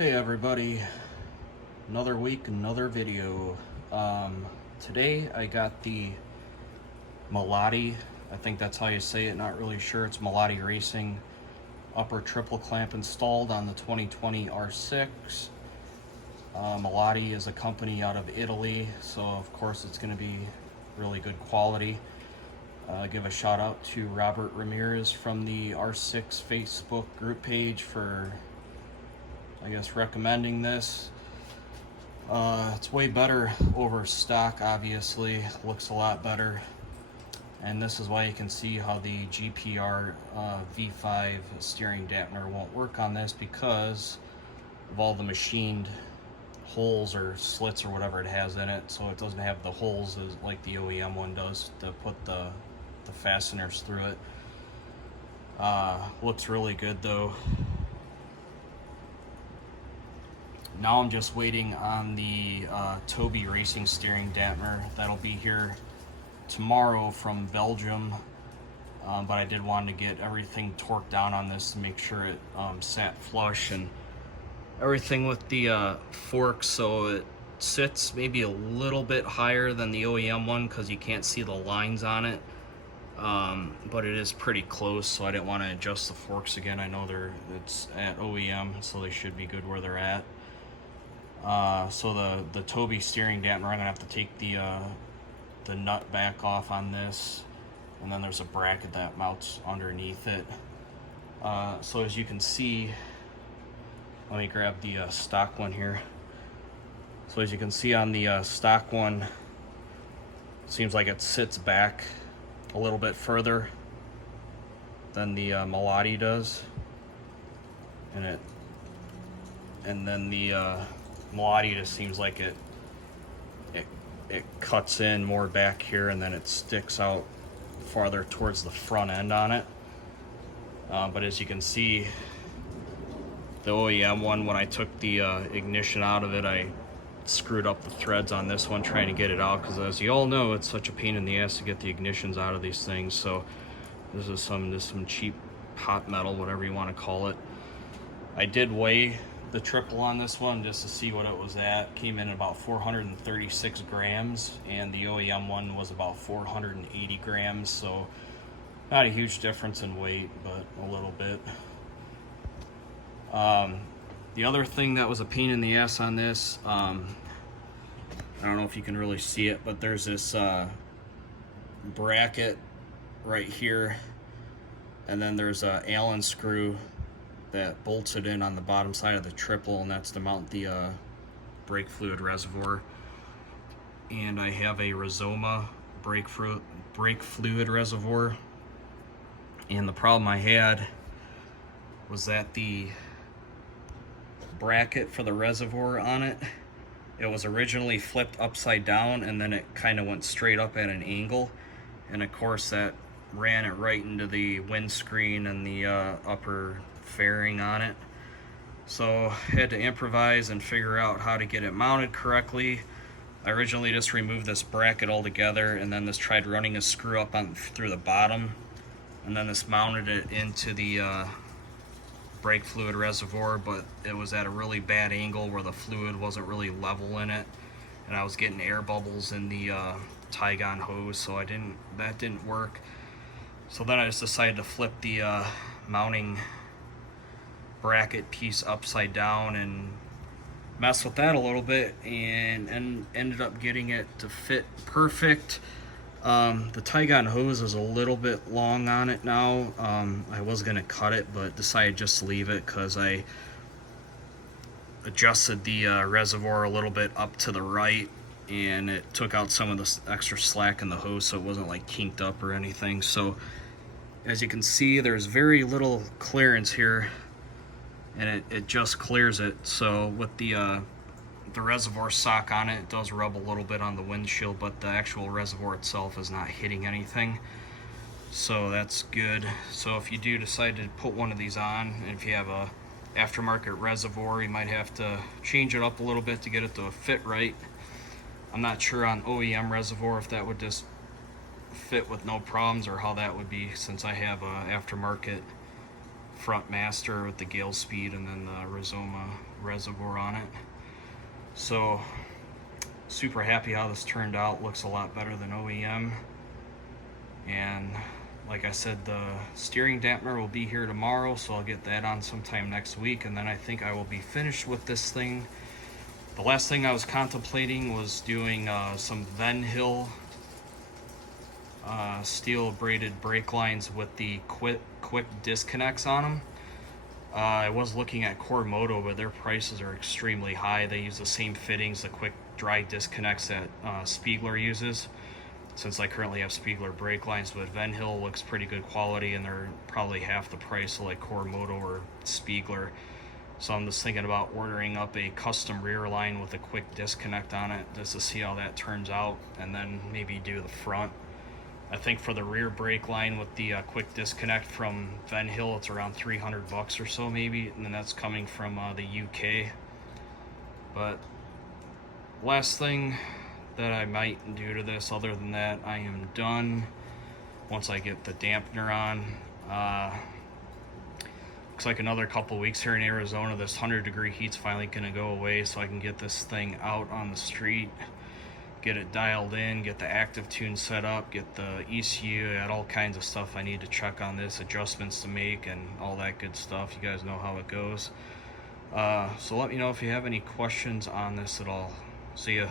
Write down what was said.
Hey everybody, another week, another video. Today I got the Melotti, I think that's how you say it, not really sure, it's Melotti Racing upper triple clamp installed on the 2020 R6. Melotti is a company out of Italy, so of course it's going to be really good quality. Give a shout out to Robert Ramirez from the R6 Facebook group page for, I guess, recommending this. It's way better over stock, obviously. Looks a lot better. And this is why you can see how the GPR V5 steering dampener won't work on this, because of all the machined holes or slits or whatever it has in it. So it doesn't have the holes as like the OEM one does to put the fasteners through it. Looks really good though. Now I'm just waiting on the Toby Racing steering dampener. That'll be here tomorrow from Belgium. But I did want to get everything torqued down on this to make sure it sat flush and everything with the forks, so it sits maybe a little bit higher than the OEM one because you can't see the lines on it. But it is pretty close, so I didn't want to adjust the forks again. I know it's at OEM, so they should be good where they're at. So the Toby steering dampener, I'm gonna have to take the nut back off on this, and then there's a bracket that mounts underneath it. So as you can see, let me grab the stock one here. So as you can see on the stock one, it seems like it sits back a little bit further than the Melotti does, and then the Melotti just seems like it cuts in more back here, and then it sticks out farther towards the front end on it. But as you can see, the OEM one, when I took the ignition out of it, I screwed up the threads on this one trying to get it out, because as you all know, it's such a pain in the ass to get the ignitions out of these things. So this is some cheap hot metal, whatever you want to call it. I did weigh the triple on this one just to see what it was at. Came in at about 436 grams, and the OEM one was about 480 grams, so not a huge difference in weight, but a little bit. The other thing that was a pain in the ass on this, I don't know if you can really see it, but there's this bracket right here, and then there's a Allen screw that bolts it in on the bottom side of the triple, and that's to mount the brake fluid reservoir. And I have a Rizoma brake fluid reservoir, and the problem I had was that the bracket for the reservoir on it, it was originally flipped upside down, and then it kind of went straight up at an angle, and of course that ran it right into the windscreen and the upper fairing on it. So I had to improvise and figure out how to get it mounted correctly. I originally just removed this bracket altogether, and then just tried running a screw up through the bottom, and then this mounted it into the brake fluid reservoir, but it was at a really bad angle where the fluid wasn't really level in it, and I was getting air bubbles in the Tygon hose, so that didn't work. So then I just decided to flip the mounting bracket piece upside down and mess with that a little bit, and ended up getting it to fit perfect. The Tygon hose is a little bit long on it now. I was gonna cut it, but decided just to leave it because I adjusted the reservoir a little bit up to the right, and it took out some of the extra slack in the hose, so it wasn't like kinked up or anything. So as you can see, there's very little clearance here, and it just clears it. So with the reservoir sock on it, it does rub a little bit on the windshield, but the actual reservoir itself is not hitting anything, so that's good. So if you do decide to put one of these on, and if you have a aftermarket reservoir, you might have to change it up a little bit to get it to fit right. I'm not sure on OEM reservoir if that would just fit with no problems, or how that would be, since I have a aftermarket front master with the gale speed and then the Rizoma reservoir on it. So super happy how this turned out. Looks a lot better than OEM. And like I said, the steering dampener will be here tomorrow, so I'll get that on sometime next week, and then I think I will be finished with this thing. The last thing I was contemplating was doing some Van Hill steel braided brake lines with the quick disconnects on them. I was looking at Moto, but their prices are extremely high. They use the same fittings, the quick dry disconnects that Spiegler uses. Since I currently have Spiegler brake lines, but Van Hill looks pretty good quality, and they're probably half the price of like Moto or Spiegler. So I'm just thinking about ordering up a custom rear line with a quick disconnect on it, just to see how that turns out, and then maybe do the front. I think for the rear brake line with the quick disconnect from Van Hill, it's around $300 or so maybe, and then that's coming from the UK. But last thing that I might do to this, other than that, I am done once I get the dampener on. Looks like another couple weeks here in Arizona, this 100-degree heat's finally gonna go away, so I can get this thing out on the street, get it dialed in, get the active tune set up, get the ECU, got all kinds of stuff I need to check on this, adjustments to make, and all that good stuff. You guys know how it goes. So let me know if you have any questions on this at all. See ya.